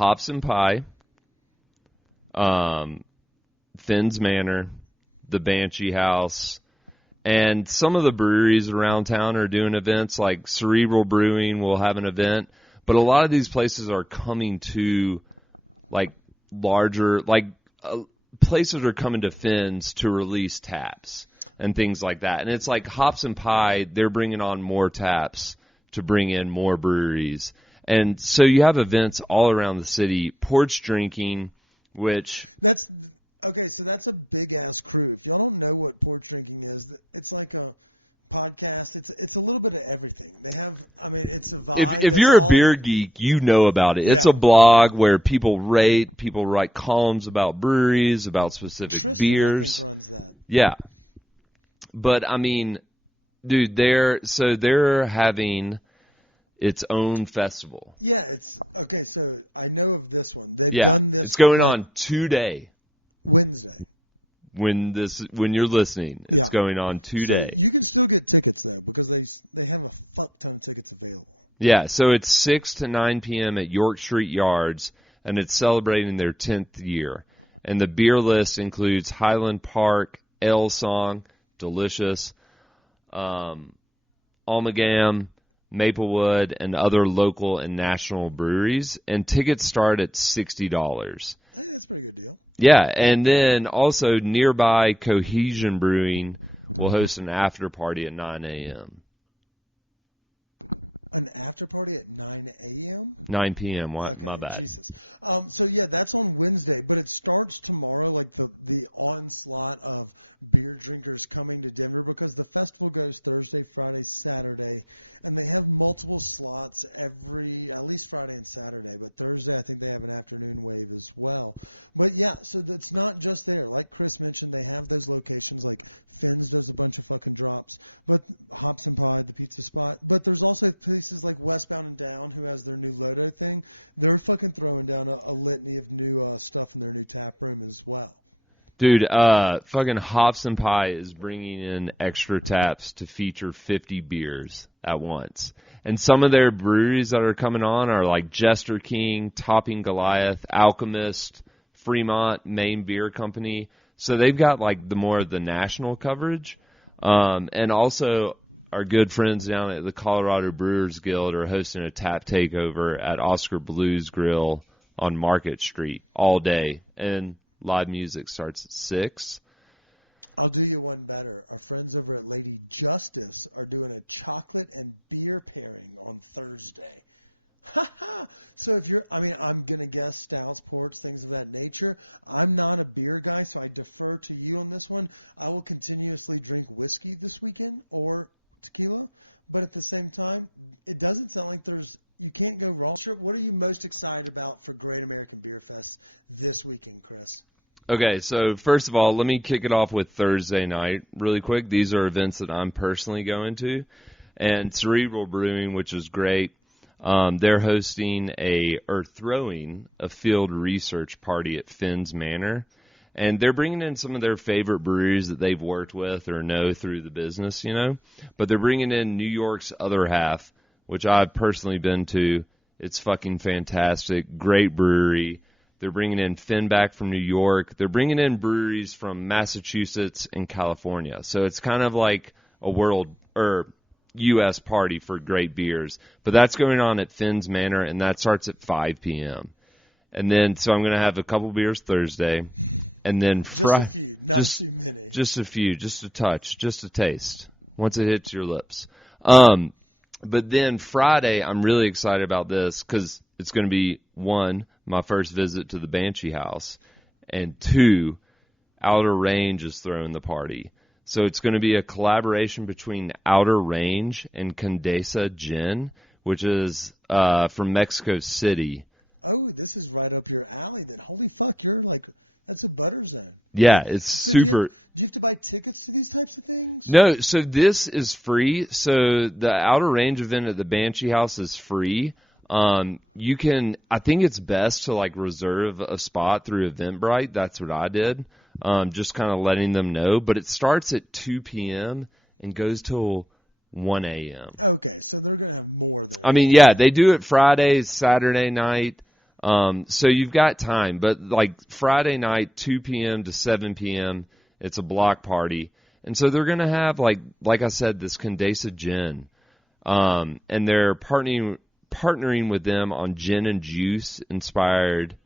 Hops and Pie, Finn's Manor, the Banshee House, and some of the breweries around town are doing events, like Cerebral Brewing will have an event. But a lot of these places are coming to, like, larger, like, places are coming to Finn's to release taps and things like that. And it's like Hops and Pie, they're bringing on more taps to bring in more breweries. And so you have events all around the city, porch drinking, which... Okay, so that's a big-ass crew. If y'all don't know what porch drinking is, it's like a podcast. It's a little bit of everything. They have, it's a vibe. If you're a beer geek, you know about it. It's a blog where people write columns about breweries, about specific beers. I think runs that. Yeah. But, dude, they're having its own festival. Yeah, okay, so I know of this one. They've done this. It's going on today. Wednesday. When you're listening, it's going on today. So you can still get tickets though, because they have a fuck ton of tickets available. Yeah, so it's 6 to 9 p.m. at York Street Yards, and it's celebrating their 10th year. And the beer list includes Highland Park, Ale Song, Delicious, Almagam, Maplewood, and other local and national breweries. And tickets start at $60. Hey, that's a pretty good deal. Yeah, and then also nearby Cohesion Brewing will host an after party at 9 a.m. An after party at 9 a.m.? 9 p.m. My bad. Jesus. So, yeah, that's on Wednesday, but it starts tomorrow, like the onslaught of beer drinkers coming to Denver, because the festival goes Thursday, Friday, Saturday, and they have multiple slots at least Friday and Saturday, but Thursday I think they have an afternoon wave as well. But, yeah, so it's not just there. Like Chris mentioned, they have those locations, like Finn's does a bunch of fucking drops, but Hops and Pie, the pizza spot, but there's also places like Westbound and Down, who has their new Lodo thing. They're fucking throwing down a litany of new stuff in their new tap room as well. Dude, fucking Hops and Pie is bringing in extra taps to feature 50 beers at once. And some of their breweries that are coming on are like Jester King, Topping Goliath, Alchemist, Fremont, Maine Beer Company. So they've got like the more of the national coverage. And also our good friends down at the Colorado Brewers Guild are hosting a tap takeover at Oscar Blues Grill on Market Street all day. And live music starts at 6. I'll do you one better. Our friends over at Lady Justice are doing a chocolate and beer pairing on Thursday. So if you're, I'm going to guess stouts, ports, things of that nature. I'm not a beer guy, so I defer to you on this one. I will continuously drink whiskey this weekend or tequila, but at the same time, it doesn't sound like you can't go wrong. Sure. What are you most excited about for Great American Beer Fest this weekend, Chris? Okay, so first of all, let me kick it off with Thursday night really quick. These are events that I'm personally going to. And Cerebral Brewing, which is great. They're hosting throwing a field research party at Finn's Manor. And they're bringing in some of their favorite breweries that they've worked with or know through the business, But they're bringing in New York's Other Half, which I've personally been to. It's fucking fantastic. Great brewery. They're bringing in Finback from New York. They're bringing in breweries from Massachusetts and California. So it's kind of like a U.S. party for great beers. But that's going on at Finn's Manor, and that starts at 5 p.m. And then, so I'm going to have a couple beers Thursday. And then Just a few, not too many. Just a few, just a touch, just a taste. Once it hits your lips. But then Friday, I'm really excited about this because it's going to be, 1, my first visit to the Banshee House, and 2, Outer Range is throwing the party. So it's going to be a collaboration between Outer Range and Condesa Gin, which is from Mexico City. Oh, this is right up your alley then. Holy fuck, that's a butter zone. Yeah, it's super. Do you have to buy tickets to these types of things? No, so this is free. So the Outer Range event at the Banshee House is free. You can, I think it's best to reserve a spot through Eventbrite. That's what I did. Just kind of letting them know. But it starts at 2 p.m. and goes till 1 a.m. Okay, so they're going to have more than... yeah, they do it Friday, Saturday night. So you've got time, but like Friday night, 2 p.m. to 7 p.m., it's a block party. And so they're going to have, like I said, this Condesa gin. And they're partnering with them on gin and juice inspired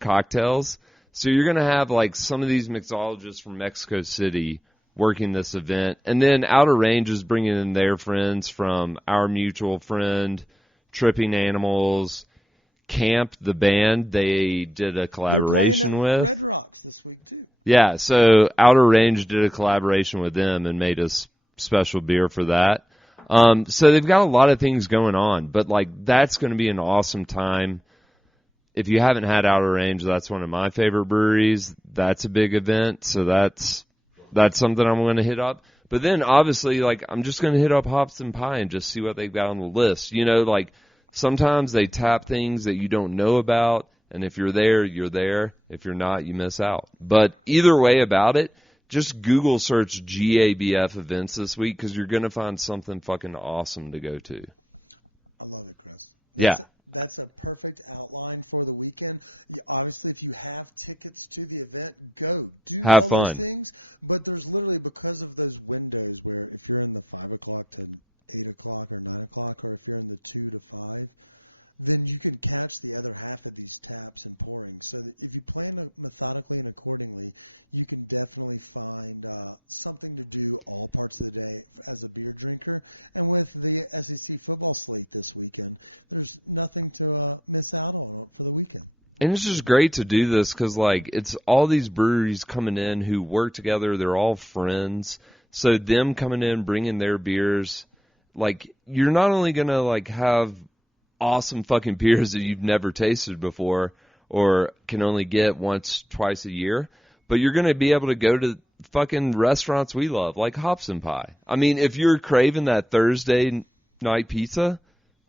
cocktails. So you're going to have like some of these mixologists from Mexico City working this event. And then Outer Range is bringing in their friends from our mutual friend, Tripping Animals, Camp, the band they did a collaboration with. Red Rocks this week too. Yeah, so Outer Range did a collaboration with them and made us special beer for that. So they've got a lot of things going on, but like that's going to be an awesome time. If you haven't had Outer Range, that's one of my favorite breweries. That's a big event, so that's something I'm going to hit up. But then obviously, like I'm just going to hit up Hops and Pie and just see what they've got on the list. You know, like sometimes they tap things that you don't know about, and if you're there, you're there. If you're not, you miss out. But either way about it, just Google search GABF events this week because you're going to find something fucking awesome to go to. I love it, Chris. That's a perfect outline for the weekend. Obviously, if you have tickets to the event, go. Have all fun. Those things. But there's literally, because of those windows where if you're in the 5 o'clock to 8 o'clock or 9 o'clock, or if you're in the 2 to 5, then you can catch the other half of these taps and pourings. So that if you plan methodically and accordingly, you can definitely find something to do all parts of the day as a beer drinker. And with the SEC football slate this weekend, there's nothing to miss out on for the weekend. And it's just great to do this because, like, it's all these breweries coming in who work together. They're all friends. So them coming in, bringing their beers, like, you're not only going to, like, have awesome fucking beers that you've never tasted before or can only get once, twice a year, but you're going to be able to go to fucking restaurants we love, like Hops and Pie. I mean, if you're craving that Thursday night pizza,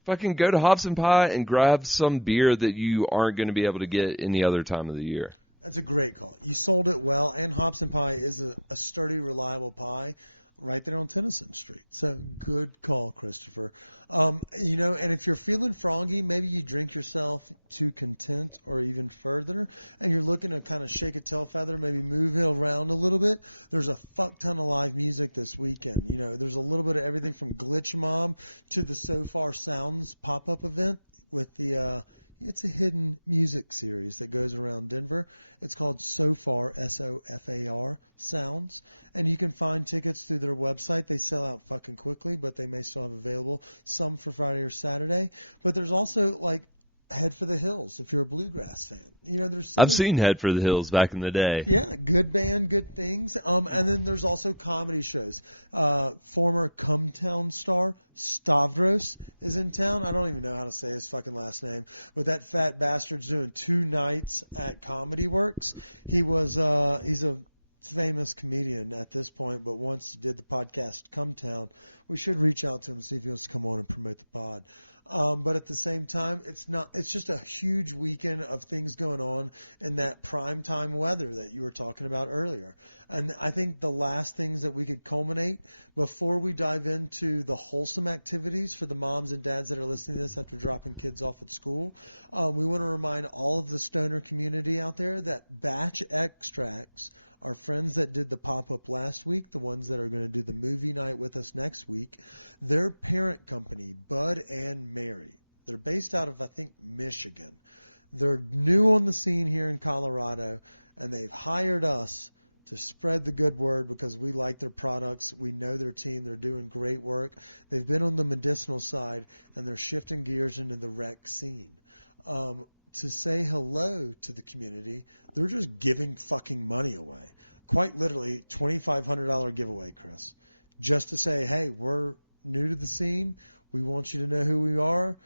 fucking go to Hops and Pie and grab some beer that you aren't going to be able to get any other time of the year. That's a great call. You sold it well, and Hops and Pie is a sturdy, reliable pie right there on Tennyson Street. So good call, Christopher. You know, and if you're feeling froggy, maybe you drink yourself to content or even further, and you're looking to kind of shake a tail feather, maybe move it around a little bit. There's a fuck ton of live music this weekend. You know, there's a little bit of everything from Glitch Mob to the So Far Sounds pop-up event with the it's a hidden music series that goes around Denver. It's called So Far, SOFAR, Sounds. And you can find tickets through their website. They sell out fucking quickly, but they may still have available some for Friday or Saturday. But there's also, like, Head for the Hills, if you're a bluegrass fan. You know, I've seen Head for the Hills back in the day. Yeah, good band, good things. And then there's also comedy shows. Former Cumtown star Stavros is in town. I don't even know how to say his fucking last name, but that fat bastard's doing 2 nights at Comedy Works. He's a famous comedian at this point, but once he did the podcast Cumtown, we should reach out to him and see if he wants to come on and promote the pod. But at the same time, it's just a huge weekend of things going on in that prime time weather that you were talking about earlier. And I think the last things that we could culminate before we dive into the wholesome activities for the moms and dads that are listening to this after dropping kids off at school, we want to remind all of the stoner community out there that Batch Extracts, our friends that did the pop-up last week, the ones that are going to do the movie night with us next week, their parent company, Bud and Mary, they're based out of, I think, Michigan. They're new on the scene here in Colorado, and they've hired us to spread the good word because we like their products. We know their team. They're doing great work. They've been on the medicinal side, and they're shifting gears into the rec scene. To say hello to the community, they're just giving fucking money away. Quite literally, $2,500 giveaway, Chris. Just to say, hey, we're new to the scene. We want you to know who we are.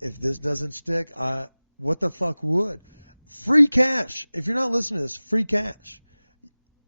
If this doesn't stick, what the fuck would? Free cash. If you're not listening to this, free cash.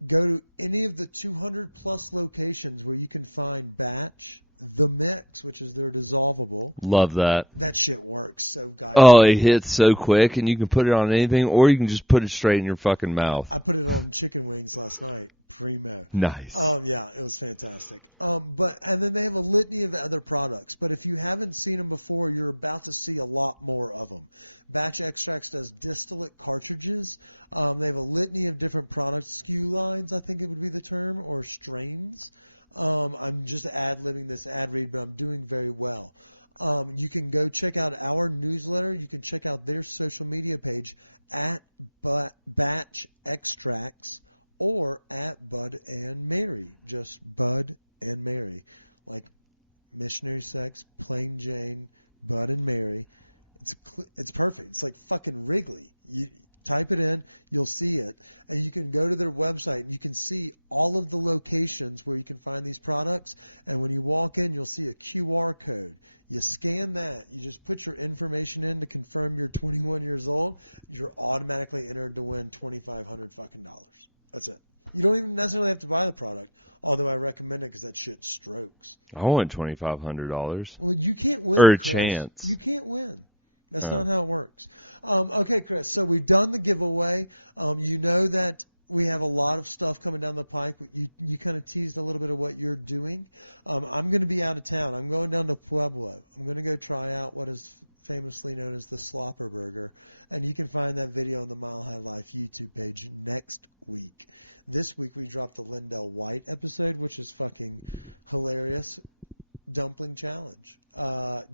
Go to any of the 200 plus locations where you can find Batch, the mix, which is their dissolvable. Love that. That shit works so goddamn. Oh, it hits so quick, and you can put it on anything, or you can just put it straight in your fucking mouth. I put it on chicken wings last night. Primo. Nice. Yeah, it was fantastic. And then they have a litany of other products. But if you haven't seen them before, you're about to see a lot more of them. Batch Extracts does distillate cartridges. They have a litany of different product SKU lines, I think it would be the term, or strains. I'm just ad-libbing this ad read, but I'm doing very well. You can go check out our newsletter. You can check out their social media page at Batch Extracts or at Bud and Mary. Just Bud and Mary. Like missionary sex, plain Jane, Bud and Mary. It's perfect. It's like fucking Wrigley. You type it in, you'll see it. And you can go to their website and you can see all of the locations where you can find these products. And when you walk in, you'll see a QR code. You scan that. You just put your information in to confirm you're 21 years old. You're automatically entered to win $2,500 fucking dollars. That's it. You don't even necessarily have to buy the product, although I recommend it because that shit strokes. I want $2,500. Well, you can't win. Or a Chris. chance. You can't win. That's not how it works. Okay, Chris, so we've done the giveaway. You know that we have a lot of stuff coming down the pike. You kind of teased a little bit of what you're doing. I'm going to be out of town. I'm going down to Pueblo. I'm going to go try out what is famously known as the Slopper Burger. And you can find that video on the Mile High Life YouTube page next week. This week we dropped the Lindell White episode, which is fucking hilarious. Dumpling challenge.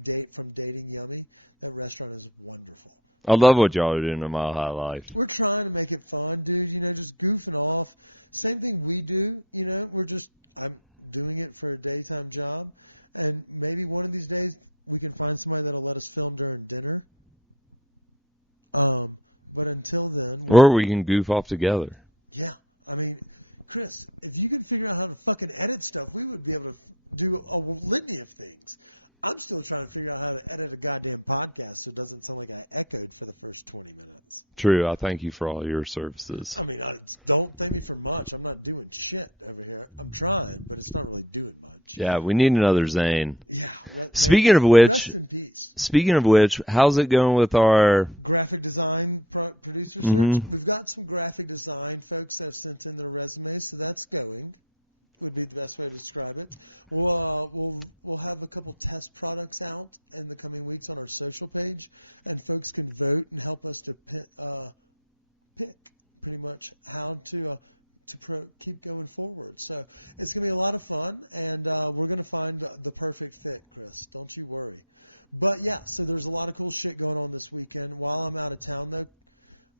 Date from Dating Yummy. That restaurant is wonderful. I love what y'all are doing in Mile High Life. We're trying to make it fun, dude. Just goofing off. Same thing we do. I'm doing it for a daytime job, and maybe one of these days we can find somebody that'll let us film during dinner. But until then, or we can goof off together. Yeah, I mean, Chris, if you can figure out how to fucking edit stuff, we would be able to do a litany of things. I'm still trying to figure out how to edit a goddamn podcast so it doesn't sound like I echoed for the first 20 minutes. True. I thank you for all your services. I mean, don't thank me for much. I'm not doing shit over here. I'm trying, but it's not really doing much. Yeah, we need another Zane. Yeah. Speaking of which, rest in peace. Speaking of which, how's it going with our graphic design producer search? We've got some graphic design folks that have sent in their resumes, so that's going. Would be the best way to describe it. We'll have a couple test products out in the coming weeks on our social page, and folks can vote and help us to pick pretty much how to keep going forward. So it's going to be a lot of fun, and we're going to find the perfect fit, Chris. Don't you worry. But yeah, so there's a lot of cool shit going on this weekend. While I'm out of town, though,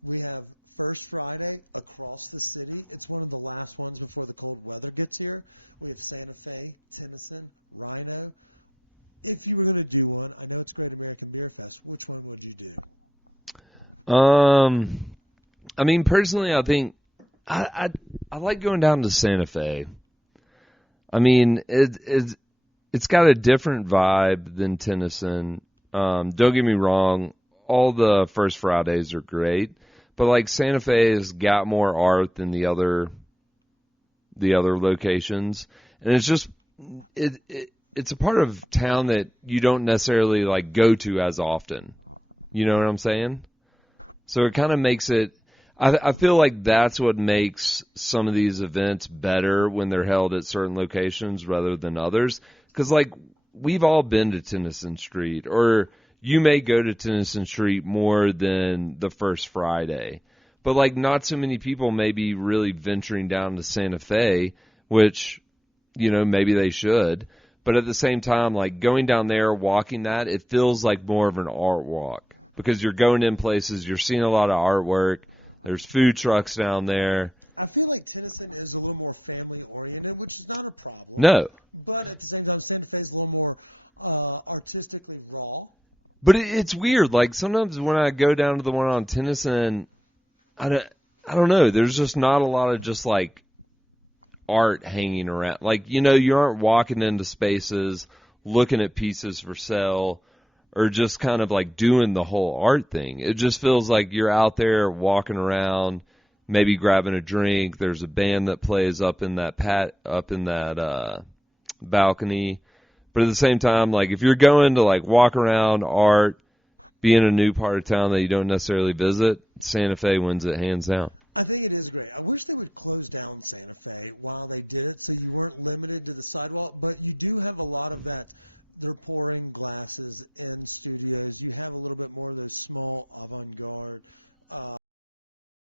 we have First Friday across the city. It's one of the last ones before the cold weather gets here. We have Santa Fe, Tennyson, Rhino. If you were going to do one, I know it's Great American Beer Fest. Which one would you do? I mean, personally, I think I like going down to Santa Fe. I mean, it's got a different vibe than Tennyson. Don't get me wrong, all the First Fridays are great. But like Santa Fe has got more art than the other locations, and it's just it's a part of town that you don't necessarily like go to as often. You know what I'm saying? So it kind of makes it. I feel like that's what makes some of these events better when they're held at certain locations rather than others. Because like we've all been to Tennyson Street, or you may go to Tennyson Street more than the First Friday. But, like, not so many people may be really venturing down to Santa Fe, which, maybe they should. But at the same time, like, going down there, walking that, it feels like more of an art walk. Because you're going in places, you're seeing a lot of artwork, there's food trucks down there. I feel like Tennyson is a little more family-oriented, which is not a problem. No. But at the same time, Santa Fe is a little more artistically raw. But it's weird. Like, sometimes when I go down to the one on Tennyson, I don't know. There's just not a lot of just, like, art hanging around. Like, you aren't walking into spaces, looking at pieces for sale, or just kind of, like, doing the whole art thing. It just feels like you're out there walking around, maybe grabbing a drink. There's a band that plays up in that balcony. But at the same time, like if you're going to like walk around, art, be in a new part of town that you don't necessarily visit, Santa Fe wins it hands down. I think it is great. I wish they would close down Santa Fe while they did it so you weren't limited to the sidewalk, but you do have a lot of that. They're pouring glasses in studios. You have a little bit more of those small avant-garde